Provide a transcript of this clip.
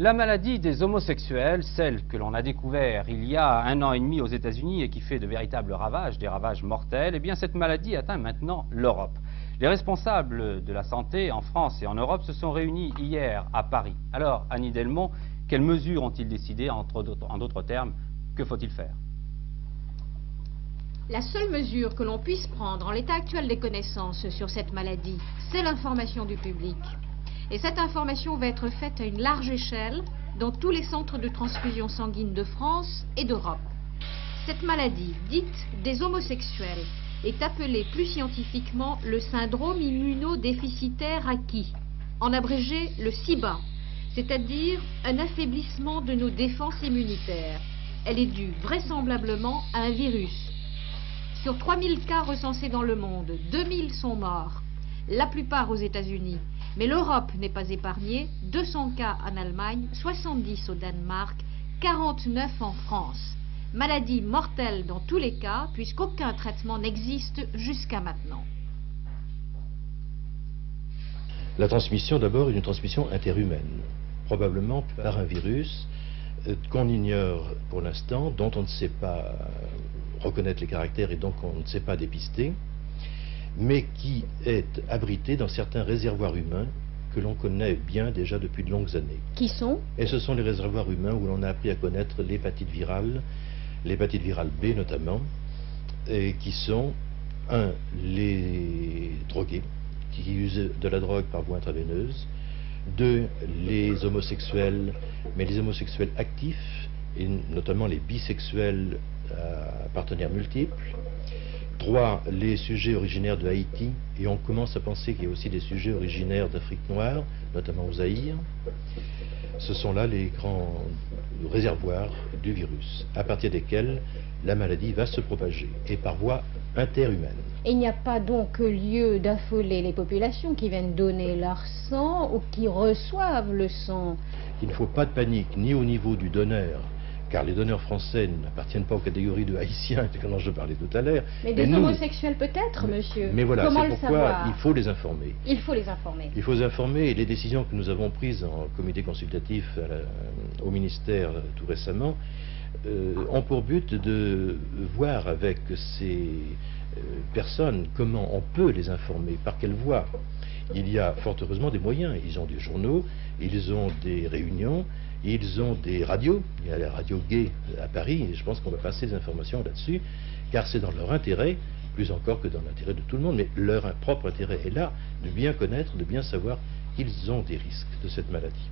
La maladie des homosexuels, celle que l'on a découvert il y a 1 an et demi aux États-Unis et qui fait de véritables ravages, des ravages mortels, eh bien cette maladie atteint maintenant l'Europe. Les responsables de la santé en France et en Europe se sont réunis hier à Paris. Alors, Annie Delmont, quelles mesures ont-ils décidé? En d'autres termes, que faut-il faire? La seule mesure que l'on puisse prendre en l'état actuel des connaissances sur cette maladie, c'est l'information du public. Et cette information va être faite à une large échelle dans tous les centres de transfusion sanguine de France et d'Europe. Cette maladie, dite des homosexuels, est appelée plus scientifiquement le syndrome immunodéficitaire acquis, en abrégé le SIBA, c'est-à-dire un affaiblissement de nos défenses immunitaires. Elle est due vraisemblablement à un virus. Sur 3000 cas recensés dans le monde, 2000 sont morts, la plupart aux États-Unis. Mais l'Europe n'est pas épargnée, 200 cas en Allemagne, 70 au Danemark, 49 en France. Maladie mortelle dans tous les cas, puisqu'aucun traitement n'existe jusqu'à maintenant. La transmission d'abord est une transmission interhumaine, probablement par un virus qu'on ignore pour l'instant, dont on ne sait pas reconnaître les caractères et donc on ne sait pas dépister, mais qui est abrité dans certains réservoirs humains que l'on connaît bien déjà depuis de longues années. Qui sont? Et ce sont les réservoirs humains où l'on a appris à connaître l'hépatite virale B notamment, et qui sont, les drogués, qui usent de la drogue par voie intraveineuse, 2, les homosexuels, mais les homosexuels actifs, et notamment les bisexuels à partenaires multiples, 3, les sujets originaires de Haïti, et on commence à penser qu'il y a aussi des sujets originaires d'Afrique noire, notamment au Zaïre. Ce sont là les grands réservoirs du virus, à partir desquels la maladie va se propager, et par voie interhumaine. Et il n'y a pas donc lieu d'affoler les populations qui viennent donner leur sang ou qui reçoivent le sang? Il ne faut pas de panique, ni au niveau du donneur, car les donneurs français n'appartiennent pas aux catégories de haïtiens dont je parlais tout à l'heure. Mais des homosexuels peut-être, monsieur. Mais voilà, comment c'est le pourquoi savoir? il faut les informer. Il faut les informer. Il faut les informer, et les décisions que nous avons prises en comité consultatif au ministère tout récemment ont pour but de voir avec ces personnes comment on peut les informer, par quelle voie. Il y a fort heureusement des moyens. Ils ont des journaux, ils ont des réunions, ils ont des radios. Il y a la radio Gay à Paris, et je pense qu'on va passer des informations là-dessus, car c'est dans leur intérêt, plus encore que dans l'intérêt de tout le monde, mais leur propre intérêt est là, de bien connaître, de bien savoir qu'ils ont des risques de cette maladie.